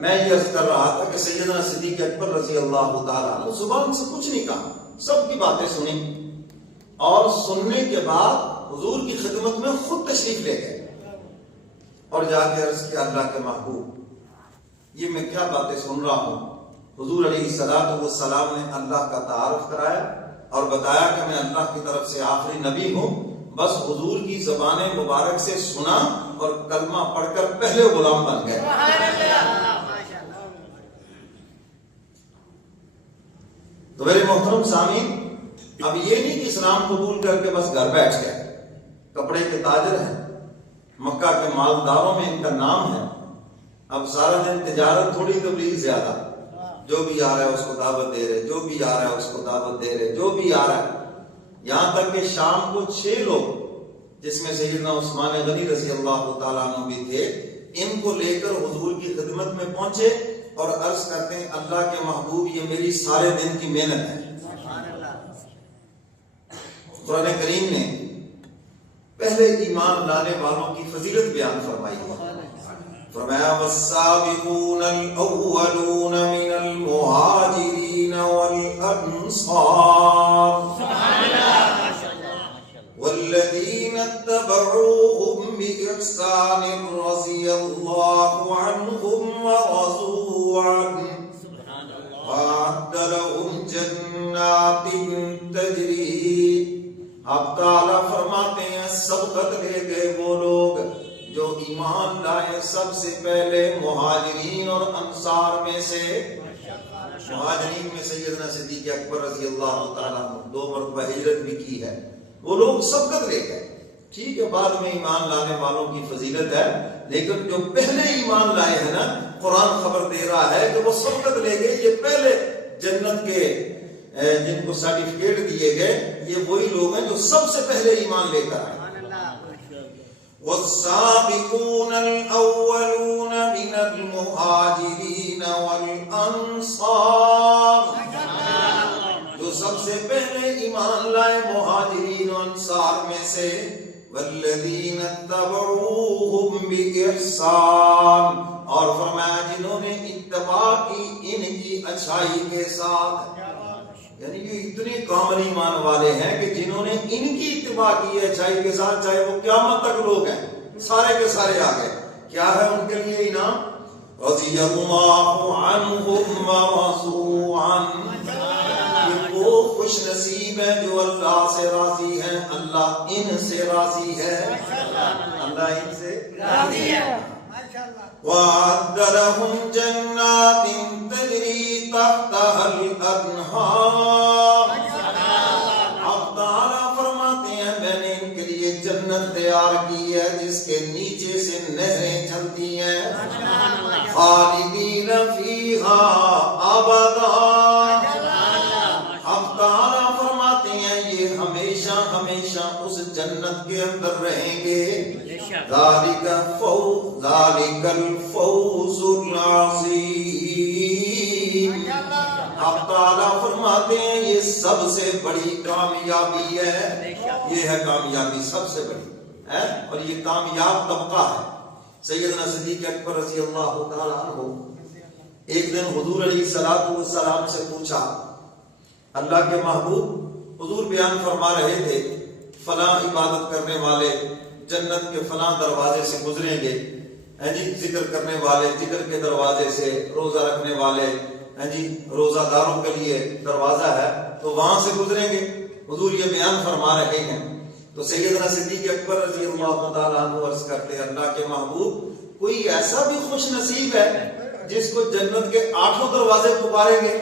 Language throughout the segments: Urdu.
میں یہ عرض کر رہا تھا کہ سیدنا صدیق اکبر رضی اللہ تعالیٰ عنہ زبان سے کچھ نہیں کہا، سب کی باتیں سنی اور سننے کے بعد حضور کی خدمت میں خود تشریف لے گئے اور جا کے عرض کیا اللہ کے محبوب یہ میں کیا باتیں سن رہا ہوں۔ حضور علیہ الصلوۃ والسلام نے اللہ کا تعارف کرایا اور بتایا کہ میں اللہ کی طرف سے آخری نبی ہوں، بس حضور کی زبان مبارک سے سنا اور کلمہ پڑھ کر پہلے غلام بن گئے۔ تو میرے محترم سامعین، اب یہ نہیں کہ اسلام قبول کر کے بس گھر بیٹھ گئے، کپڑے کے تاجر ہیں، مکہ کے مالداروں میں ان کا نام ہے، اب سارا دن تجارت تھوڑی تبلیغ زیادہ، جو بھی آ رہا ہے اس کو دعوت دے رہے، جو بھی آ رہا ہے اس کو دعوت دے رہے، جو بھی آ رہا ہے، یہاں تک کہ شام کو 6 لوگ جس میں سیدنا عثمان غنی رضی اللہ تعالیٰ عنہ بھی تھے، ان کو لے کر حضور کی خدمت میں پہنچے اور عرض کرتے ہیں اللہ کے محبوب یہ میری سارے دن کی محنت ہے۔ قرآن کریم نے پہلے ایمان لانے والوں کی فضیلت بیان فرمائی، فرمایا والسابقون الاولون من المہاجرین والانصار والذین اتبعوهم بإحسان رضی اللہ عنہم ورضوا عنہ وأعد لهم جنات تجری۔ اب تعالیٰ فرماتے ہیں سبقت لے گئے وہ لوگ جو ایمان لائے سب سے پہلے مہاجرین اور انصار میں سے۔ مہاجرین میں سیدنا صدیق اکبر رضی اللہ تعالیٰ عنہ 2 مرتبہ ہجرت بھی کی ہے، وہ لوگ سبقت لے گئے۔ ٹھیک ہے بعد میں ایمان لانے والوں کی فضیلت ہے، لیکن جو پہلے ایمان لائے ہیں نا، قرآن خبر دے رہا ہے کہ وہ سبقت لے گئے، یہ پہلے جنت کے جن کو سرٹیفکیٹ دیے گئے یہ وہی لوگ ہیں جو سب سے پہلے ایمان لے کر آئے۔ والسابقون الاولون من المہاجرین والانصار، جو سب سے پہلے ایمان لائے مہاجرین و انصار میں سے، والذین اتبعوهم بإحسان، اور فرمایا جنہوں نے اتباع کی ان کی اچھائی کے ساتھ، یعنی یہ اتنے کامل ایمان والے ہیں کہ جنہوں نے ان کی اتباع کی ہے اچھائی کے ساتھ، چاہے وہ قیامت تک لوگ ہیں، سارے کے سارے آ گئے۔ کیا ہے ان کے لیے انعام؟ رضی اللہ عنہم ورضوا عنہ، وہ خوش نصیب ہیں جو اللہ سے راضی ہیں، اللہ ان سے راضی ہے، اللہ ان سے راضی ہے۔ وَأَعَدَّ لَهُمْ جَنَّاتٍ تَجْرِي تَحْتَهَا الْأَنْهَارُ، اب تعالیٰ فرماتے ہیں میں نے ان کے لیے جنت تیار کی ہے جس کے نیچے سے نہریں چلتی ہیں، خالدین فیہا ابدا، اب تعالیٰ فرماتے ہیں یہ ہمیشہ ہمیشہ اس جنت کے اندر رہیں گے۔ ذالک الفوز العظیم، اب تعالیٰ فرماتے ہیں یہ سب سے بڑی کامیابی ہے، یہ ہے کامیابی سب سے بڑی ہے، اور یہ کامیاب طبقہ ہے۔ سیدنا صدیق اکبر رضی اللہ تعالیٰ عنہ ایک دن حضور علیہ الصلوۃ والسلام سے پوچھا، اللہ کے محبوب حضور بیان فرما رہے تھے فلاں عبادت کرنے والے جنت کے فلاں دروازے سے گزریں گے، ذکر کرنے والے ذکر کے دروازے سے، روزہ رکھنے والے روزہ داروں کے لیے دروازہ ہے تو وہاں سے گزریں گے، حضور یہ بیان فرما رہے ہیں۔ تو سیدنا صدیق اکبر رضی اللہ تعالیٰ عنہ عرض کرتے ہیں اللہ کے محبوب کوئی ایسا بھی خوش نصیب ہے جس کو جنت کے 8 دروازے پکاریں گے؟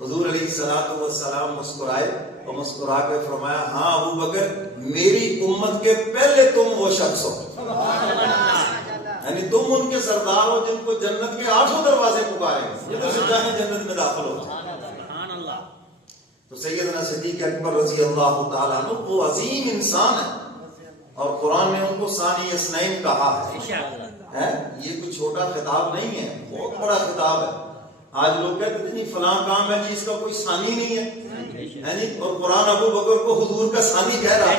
حضور علیہ الصلوۃ والسلام مسکرائے اور مسکرا کے فرمایا ہاں ابو بکر میری امت کے پہلے تم وہ شخص ہو، یعنی تم ان کے سردار ہو جن کو جنت کے 8 دروازے پکارے جدھر سے چاہیں جنت میں داخل ہو۔ تو سیدنا صدیق اکبر رضی اللہ تعالیٰ عنہ وہ عظیم انسان ہے اور قرآن نے ان کو ثانی اثنین کہا ہے، یہ کوئی چھوٹا خطاب نہیں ہے، بہت بڑا خطاب ہے۔ آج لوگ کہتے ہیں نہیں فلاں کام ہے جی اس کا کوئی ثانی نہیں ہے، اور قرآن ابو بکر کو حضور کا ثانی کہہ رہا ہے،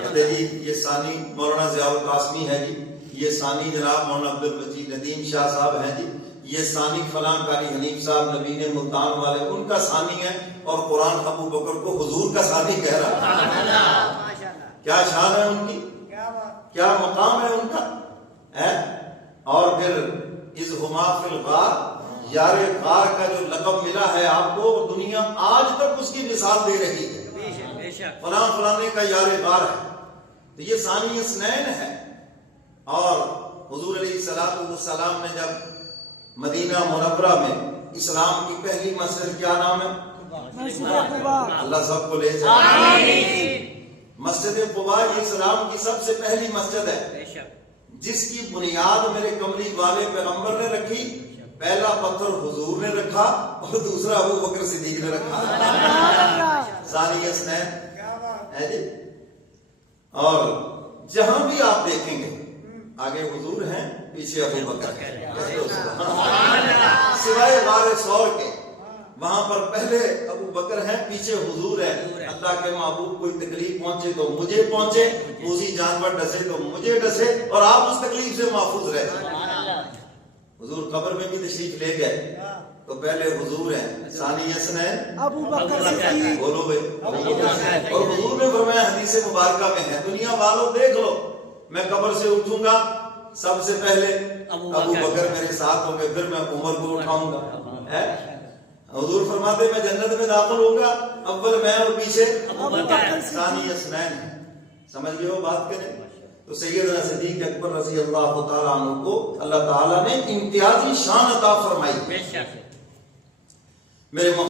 کہتے جی یہ ثانی مولانا ضیاء القاسمی ہے جی، یہ ثانی جناب مولانا عبد المجید ندیم شاہ صاحب ہیں جی، یہ ثانی فلاں قاری حنیف صاحب نبین ملتان والے ان کا ثانی ہے، اور قرآن ابو بکر کو حضور کا ثانی کہہ رہا ہے۔ کیا شان ہے ان کی، کیا مقام ہے ان کا ہے۔ اور پھر اذ ہما فی الغار، یار غار کا جو لقب ملا ہے آپ کو، دنیا آج تک اس کی مثال دے رہی ہے، فلاں فلانے کا یار غار ہے۔ تو یہ ثانی اثنین ہے۔ اور حضور علیہ السلام نے جب مدینہ منورہ میں اسلام کی پہلی مسجد، کیا نام ہے؟ اللہ سب کو لے جائے۔ مسجد قباء یہ اسلام کی سب سے پہلی مسجد ہے، جس کی بنیاد میرے کملی والے پیغمبر نے رکھی۔ پہلا پتھر حضور نے رکھا اور دوسرا ابو بکر صدیق نے رکھا۔ ثانی اثنین ہے جی۔ اور جہاں بھی آپ دیکھیں گے آگے حضور ہیں، پیچھے ابو بکر ہیں، سوائے غار ثور کے، وہاں پر پہلے ابو بکر ہیں، پیچھے حضور ہے۔ اللہ کے محبوب کوئی تکلیف پہنچے تو مجھے پہنچے، موذی جانور ڈسے تو مجھے ڈسے، اور آپ اس تکلیف سے محفوظ رہے۔ حضور قبر میں بھی تشریف لے گئے تو پہلے حضور ہیں، ثانی اثنین ابو بکر صدیق، بولو بھائی، اور حضور نے فرمایا حدیث مبارکہ میں ہے، دنیا والوں دیکھ لو، میں قبر سے اٹھوں گا سب سے پہلے ابو بکر میرے ساتھ ہوں گے، پھر میں عمر کو اٹھاؤں گا۔ حضور فرماتے میں جنت میں داخل ہوں گا، اول میں اور پیچھے ابو بکر، ثانی اثنین ہے۔ سمجھ گئے ہو بات کریں؟ تو سیدنا صدیق اکبر رضی اللہ تعالیٰ عنہ کو اللہ تعالیٰ نے امتیازی شان عطا فرمائی۔ میرے